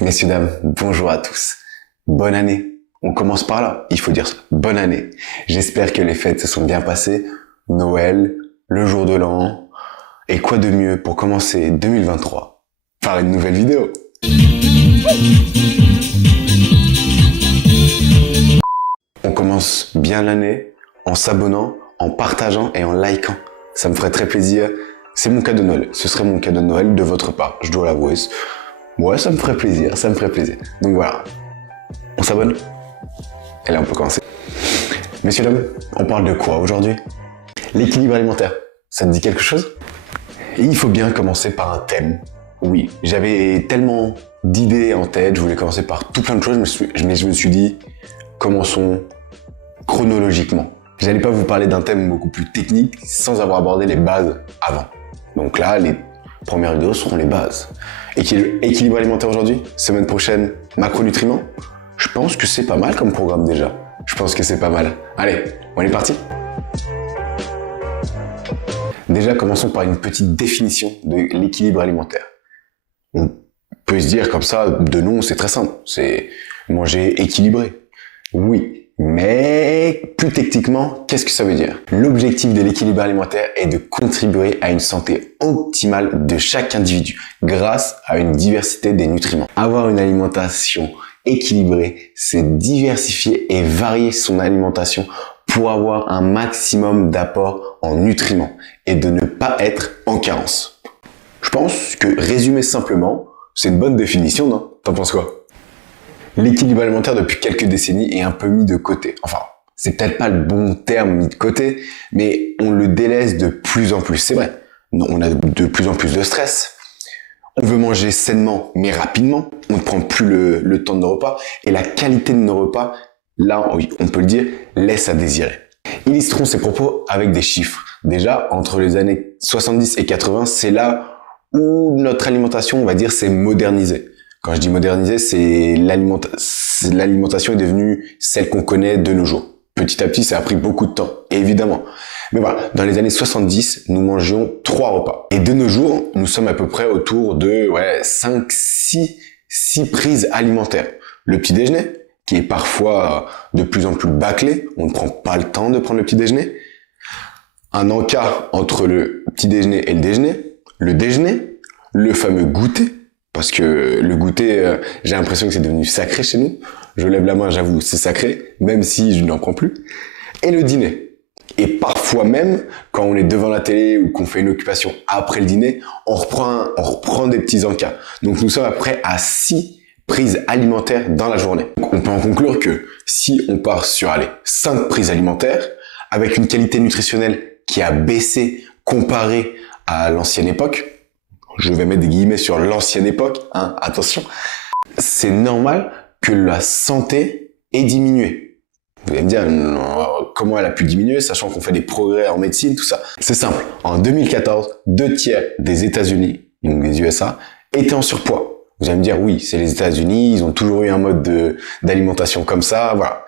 Messieurs, dames, bonjour à tous. Bonne année. On commence par là, il faut dire ça. Bonne année. J'espère que les fêtes se sont bien passées. Noël, le jour de l'an. Et quoi de mieux pour commencer 2023 par une nouvelle vidéo. On commence bien l'année en s'abonnant, en partageant et en likant. Ça me ferait très plaisir. C'est mon cadeau de Noël. Ce serait mon cadeau de Noël de votre part, je dois l'avouer. Ouais, ça me ferait plaisir, ça me ferait plaisir. Donc voilà, on s'abonne. Et là, on peut commencer. Messieurs, dames, on parle de quoi aujourd'hui? L'équilibre alimentaire. Ça te dit quelque chose? Et il faut bien commencer par un thème. Oui, j'avais tellement d'idées en tête, je voulais commencer par tout plein de choses, mais je me suis dit, commençons chronologiquement. J'allais pas vous parler d'un thème beaucoup plus technique sans avoir abordé les bases avant. Donc là, les premières vidéos seront les bases. Équilibre alimentaire aujourd'hui, semaine prochaine, macronutriments. Je pense que c'est pas mal comme programme déjà. Je pense que c'est pas mal. Allez, on est parti. Déjà, commençons par une petite définition de l'équilibre alimentaire. On peut se dire comme ça, de nom, c'est très simple. C'est manger équilibré. Oui, mais plus techniquement, qu'est-ce que ça veut dire? L'objectif de l'équilibre alimentaire est de contribuer à une santé optimale de chaque individu grâce à une diversité des nutriments. Avoir une alimentation équilibrée, c'est diversifier et varier son alimentation pour avoir un maximum d'apport en nutriments et de ne pas être en carence. Je pense que résumer simplement, c'est une bonne définition, non? T'en penses quoi? L'équilibre alimentaire depuis quelques décennies est un peu mis de côté. Enfin, c'est peut-être pas le bon terme mis de côté, mais on le délaisse de plus en plus. C'est vrai, on a de plus en plus de stress. On veut manger sainement, mais rapidement. On ne prend plus le temps de nos repas. Et la qualité de nos repas, là, on peut le dire, laisse à désirer. Illustrons ces propos avec des chiffres. Déjà, entre les années 70 et 80, c'est là où notre alimentation, on va dire, s'est modernisée. Quand je dis modernisée, c'est l'alimentation est devenue celle qu'on connaît de nos jours. Petit à petit, ça a pris beaucoup de temps, évidemment. Mais voilà, dans les années 70, nous mangions 3 repas. Et de nos jours, nous sommes à peu près autour de 6 prises alimentaires. Le petit déjeuner, qui est parfois de plus en plus bâclé, on ne prend pas le temps de prendre le petit déjeuner. Un encart entre le petit déjeuner et le déjeuner, le fameux goûter, parce que le goûter, j'ai l'impression que c'est devenu sacré chez nous. Je lève la main, j'avoue, c'est sacré, même si je n'en prends plus. Et le dîner. Et parfois même, quand on est devant la télé ou qu'on fait une occupation après le dîner, on reprend des petits encas. Donc nous sommes à peu près à 6 prises alimentaires dans la journée. Donc on peut en conclure que si on part sur 5 prises alimentaires, avec une qualité nutritionnelle qui a baissé comparé à l'ancienne époque, je vais mettre des guillemets sur l'ancienne époque, hein, attention, c'est normal que la santé ait diminué. Vous allez me dire, comment elle a pu diminuer, sachant qu'on fait des progrès en médecine, tout ça. C'est simple, en 2014, 2 tiers des États-Unis, donc des USA, étaient en surpoids. Vous allez me dire, oui, c'est les États-Unis, ils ont toujours eu un mode d'alimentation comme ça, voilà.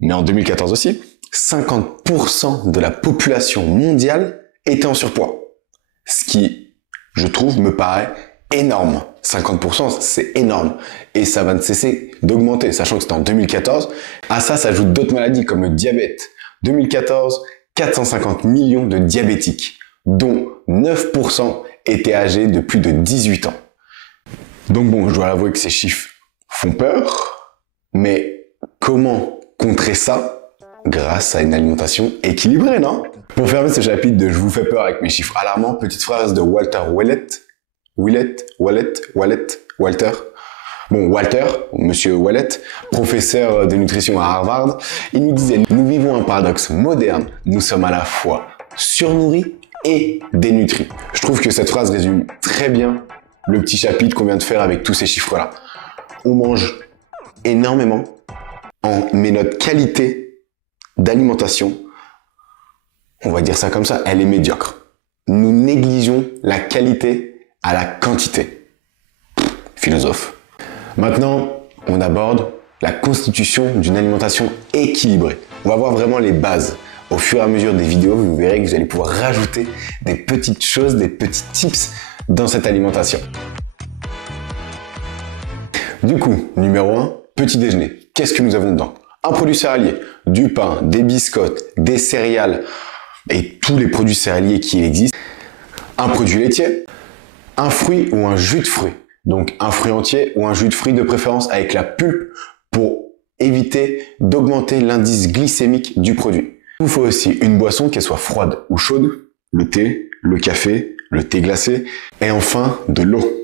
Mais en 2014 aussi, 50% de la population mondiale était en surpoids. Ce qui, je trouve, me paraît énorme. 50%, c'est énorme. Et ça va ne cesser d'augmenter, sachant que c'était en 2014. À ça s'ajoutent d'autres maladies comme le diabète. 2014, 450 millions de diabétiques, dont 9% étaient âgés de plus de 18 ans. Donc bon, je dois avouer que ces chiffres font peur, mais comment contrer ça? Grâce à une alimentation équilibrée, non? Pour fermer ce chapitre de « Je vous fais peur avec mes chiffres alarmants », petite phrase de Walter Walter. Bon, Walter, monsieur Wallet, professeur de nutrition à Harvard, il nous disait « Nous vivons un paradoxe moderne, nous sommes à la fois surnourris et dénutris ». Je trouve que cette phrase résume très bien le petit chapitre qu'on vient de faire avec tous ces chiffres-là. On mange énormément, mais notre qualité d'alimentation, on va dire ça comme ça, elle est médiocre. Nous négligeons la qualité à la quantité. Philosophe. Maintenant, on aborde la constitution d'une alimentation équilibrée. On va voir vraiment les bases. Au fur et à mesure des vidéos, vous verrez que vous allez pouvoir rajouter des petites choses, des petits tips dans cette alimentation. Du coup, numéro 1, petit déjeuner. Qu'est-ce que nous avons dedans? Un produit céréalier, du pain, des biscottes, des céréales et tous les produits céréaliers qui existent. Un produit laitier, un fruit ou un jus de fruit. Donc un fruit entier ou un jus de fruit de préférence avec la pulpe pour éviter d'augmenter l'indice glycémique du produit. Il vous faut aussi une boisson, qu'elle soit froide ou chaude, le thé, le café, le thé glacé et enfin de l'eau.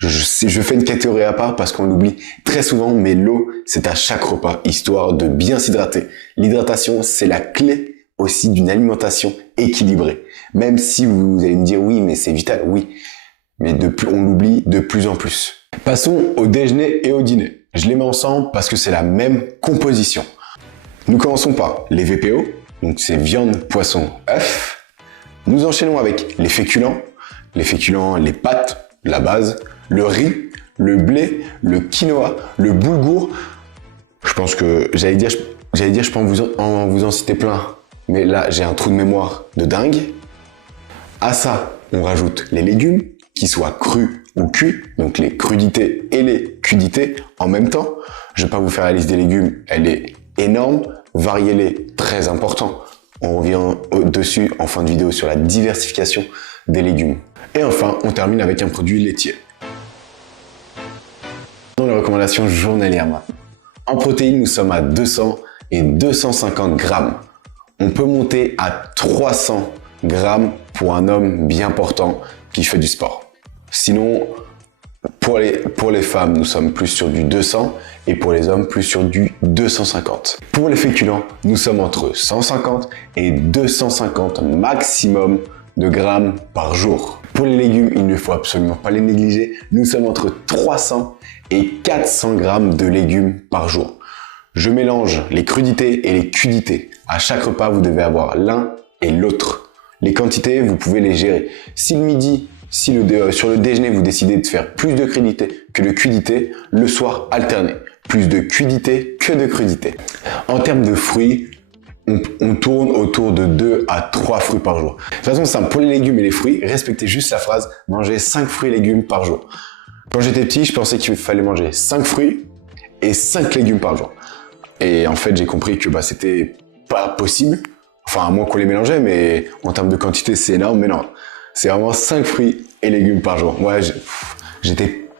Je fais une catégorie à part parce qu'on l'oublie très souvent, mais l'eau, c'est à chaque repas, histoire de bien s'hydrater. L'hydratation, c'est la clé aussi d'une alimentation équilibrée. Même si vous allez me dire, oui, mais c'est vital, oui. Mais on l'oublie de plus en plus. Passons au déjeuner et au dîner. Je les mets ensemble parce que c'est la même composition. Nous commençons par les VPO, donc c'est viande, poisson, œuf. Nous enchaînons avec les féculents, les pâtes, la base, le riz, le blé, le quinoa, le boulgour. Je pense que j'allais dire, je peux vous en citer plein, mais là j'ai un trou de mémoire de dingue. À ça, on rajoute les légumes, qu'ils soient crus ou cuits, donc les crudités et les cudités en même temps. Je vais pas vous faire la liste des légumes, elle est énorme. Variez-les, très important. On revient dessus en fin de vidéo sur la diversification des légumes. Et enfin, on termine avec un produit laitier. Dans les recommandations journalières maintenant. En protéines, nous sommes à 200 et 250 grammes. On peut monter à 300 grammes pour un homme bien portant qui fait du sport. Sinon, pour les femmes, nous sommes plus sur du 200 et pour les hommes, plus sur du 250. Pour les féculents, nous sommes entre 150 et 250 maximum de grammes par jour. Pour les légumes, il ne faut absolument pas les négliger. Nous sommes entre 300 et 400 grammes de légumes par jour. Je mélange les crudités et les cudités. À chaque repas, vous devez avoir l'un et l'autre. Les quantités, vous pouvez les gérer. Si le midi, sur le déjeuner, vous décidez de faire plus de crudités que de cudités, le soir, alternez. Plus de cudités que de crudités. En termes de fruits, on tourne autour de 2 à 3 fruits par jour. De toute façon, simple, pour les légumes et les fruits, respectez juste la phrase « manger 5 fruits et légumes par jour ». Quand j'étais petit, je pensais qu'il fallait manger 5 fruits et 5 légumes par jour. Et en fait, j'ai compris que c'était pas possible. Enfin, à moins qu'on les mélangeait, mais en termes de quantité, c'est énorme. Mais non, c'est vraiment 5 fruits et légumes par jour. Moi, j'étais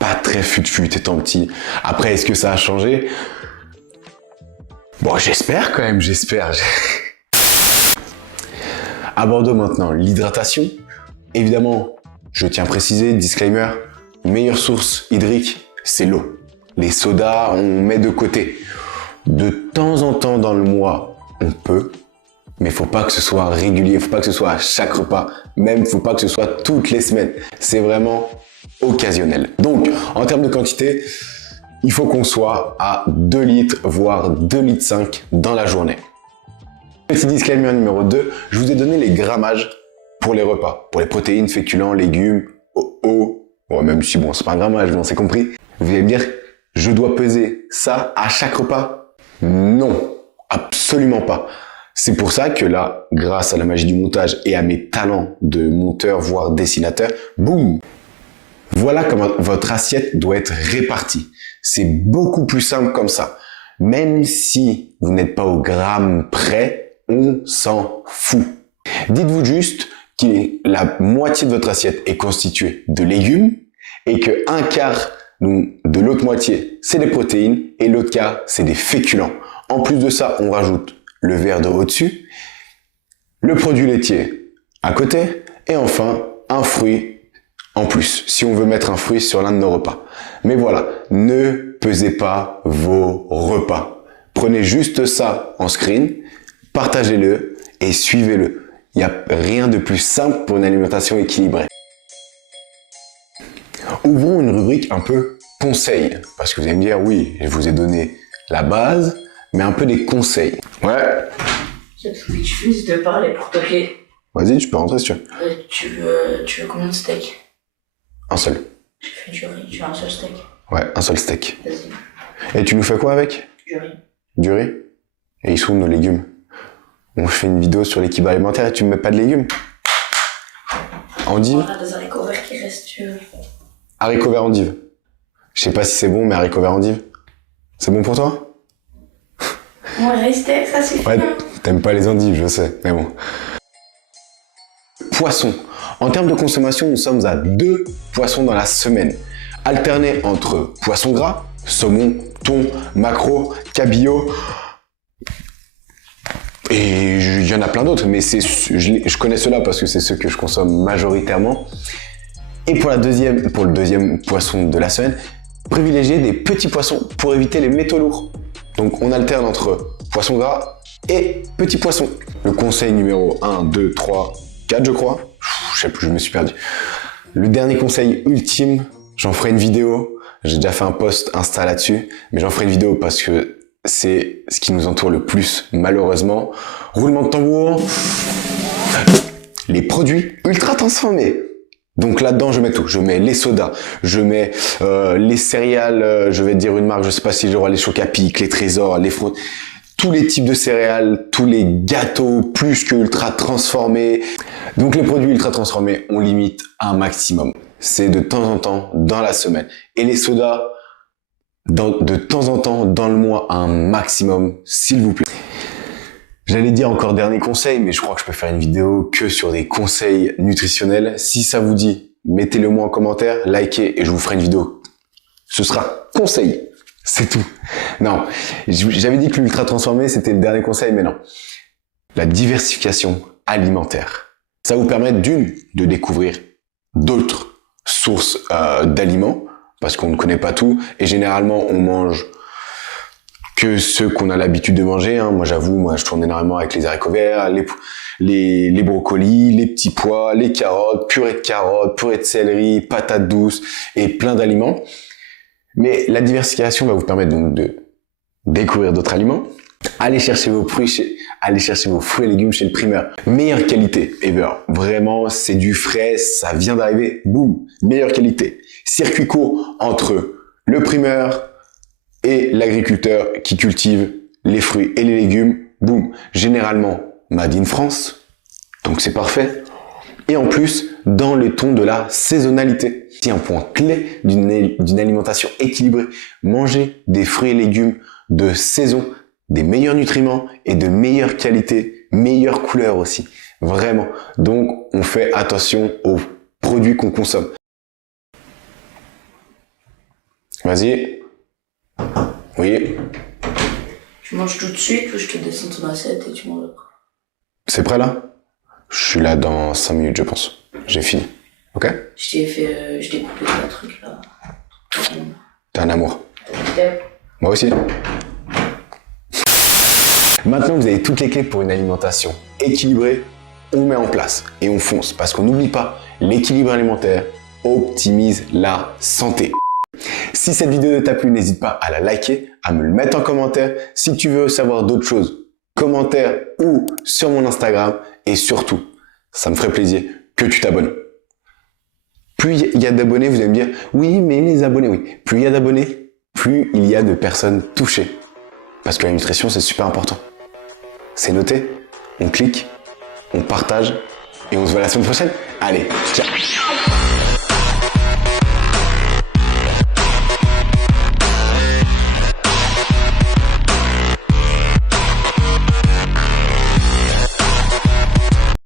pas très fut-fut étant petit. Après, est-ce que ça a changé? Bon, j'espère quand même, j'espère. Abordons maintenant l'hydratation. Évidemment, je tiens à préciser, disclaimer, meilleure source hydrique, c'est l'eau. Les sodas, on met de côté. De temps en temps dans le mois, on peut, mais faut pas que ce soit régulier, faut pas que ce soit à chaque repas, même faut pas que ce soit toutes les semaines. C'est vraiment occasionnel. Donc, en termes de quantité, il faut qu'on soit à 2 litres, voire 2,5 litres dans la journée. Petit disclaimer numéro 2, je vous ai donné les grammages pour les repas, pour les protéines, féculents, légumes, eau, bon, même si bon, c'est pas un grammage, mais on s'est compris. Vous allez me dire, je dois peser ça à chaque repas? Non, absolument pas. C'est pour ça que là, grâce à la magie du montage et à mes talents de monteur, voire dessinateur, boum! Voilà comment votre assiette doit être répartie. C'est beaucoup plus simple comme ça. Même si vous n'êtes pas au gramme près, on s'en fout. Dites-vous juste que la moitié de votre assiette est constituée de légumes et que un quart de l'autre moitié, c'est des protéines et l'autre quart, c'est des féculents. En plus de ça, on rajoute le verre d'eau au-dessus, le produit laitier à côté et enfin un fruit en plus, si on veut mettre un fruit sur l'un de nos repas. Mais voilà, ne pesez pas vos repas. Prenez juste ça en screen, partagez-le et suivez-le. Il n'y a rien de plus simple pour une alimentation équilibrée. Ouvrons une rubrique un peu conseils, parce que vous allez me dire, oui, je vous ai donné la base, mais un peu des conseils. Ouais. Je finis de parler pour toquer. Vas-y, tu peux rentrer si tu veux. Tu veux combien de steaks? Un seul. Tu fais du riz, tu veux un seul steak? Ouais, un seul steak. Vas-y. Et tu nous fais quoi avec? Du riz. Du riz? Et ils sont où nos légumes? On fait une vidéo sur l'équilibre alimentaire et tu me mets pas de légumes? Endive? On a des haricots verts qui restent, tu veux. Haricots verts endive. Je sais pas si c'est bon, mais haricots verts endives. C'est bon pour toi? Moi, restez, ça suffit. Ouais, t'aimes pas les endives, je sais, mais bon. Poisson. En termes de consommation, nous sommes à 2 poissons dans la semaine. Alternés entre poisson gras, saumon, thon, maquereau, cabillaud. Et il y en a plein d'autres, mais je connais ceux-là parce que c'est ceux que je consomme majoritairement. Et pour le deuxième poisson de la semaine, privilégier des petits poissons pour éviter les métaux lourds. Donc on alterne entre poisson gras et petits poissons. Le conseil numéro 1, 2, 3, 4 je crois. Je sais plus, je me suis perdu. Le dernier conseil ultime, j'en ferai une vidéo. J'ai déjà fait un post Insta là-dessus, mais j'en ferai une vidéo parce que c'est ce qui nous entoure le plus, malheureusement. Roulement de tambour. Les produits ultra transformés. Donc là-dedans, je mets tout. Je mets les sodas, je mets les céréales, je vais te dire une marque, je sais pas si j'aurai les Choc-à-Pic, les Trésors, les Fruits, tous les types de céréales, tous les gâteaux plus que ultra transformés. Donc les produits ultra transformés, on limite un maximum. C'est de temps en temps dans la semaine. Et les sodas, de temps en temps dans le mois, un maximum, s'il vous plaît. J'allais dire encore dernier conseil, mais je crois que je peux faire une vidéo que sur des conseils nutritionnels. Si ça vous dit, mettez-le moi en commentaire, likez et je vous ferai une vidéo. Ce sera conseil, c'est tout. Non, j'avais dit que l'ultra transformé c'était le dernier conseil, mais non. La diversification alimentaire. Ça vous permet de découvrir d'autres sources d'aliments, parce qu'on ne connaît pas tout, et généralement on mange que ceux qu'on a l'habitude de manger. Moi j'avoue, je tourne énormément avec les haricots verts, les brocolis, les petits pois, les carottes, purée de céleri, patates douces et plein d'aliments. Mais la diversification va vous permettre donc de découvrir d'autres aliments. Allez chercher vos fruits et légumes chez le primeur. Meilleure qualité ever. Vraiment, c'est du frais, ça vient d'arriver. Boum, meilleure qualité. Circuit court entre le primeur et l'agriculteur qui cultive les fruits et les légumes. Boum, généralement made in France. Donc c'est parfait. Et en plus, dans le ton de la saisonnalité. C'est un point clé d'une alimentation équilibrée. Manger des fruits et légumes de saison, des meilleurs nutriments et de meilleure qualité, meilleure couleur aussi. Vraiment. Donc, on fait attention aux produits qu'on consomme. Vas-y. Oui. Tu manges tout de suite ou je te descends ton assiette et tu manges après? C'est prêt là? Je suis là dans 5 minutes, je pense. J'ai fini. Ok? Je t'ai coupé un truc là. T'es un amour. Yep. Moi aussi. Maintenant que vous avez toutes les clés pour une alimentation équilibrée, on met en place et on fonce parce qu'on n'oublie pas, l'équilibre alimentaire optimise la santé. Si cette vidéo t'a plu, n'hésite pas à la liker, à me le mettre en commentaire. Si tu veux savoir d'autres choses, commentaire ou sur mon Instagram. Et surtout, ça me ferait plaisir que tu t'abonnes. Plus il y a d'abonnés, vous allez me dire, oui, mais les abonnés, oui. Plus il y a d'abonnés, plus il y a de personnes touchées. Parce que la nutrition, c'est super important. C'est noté, on clique, on partage et on se voit la semaine prochaine. Allez, ciao!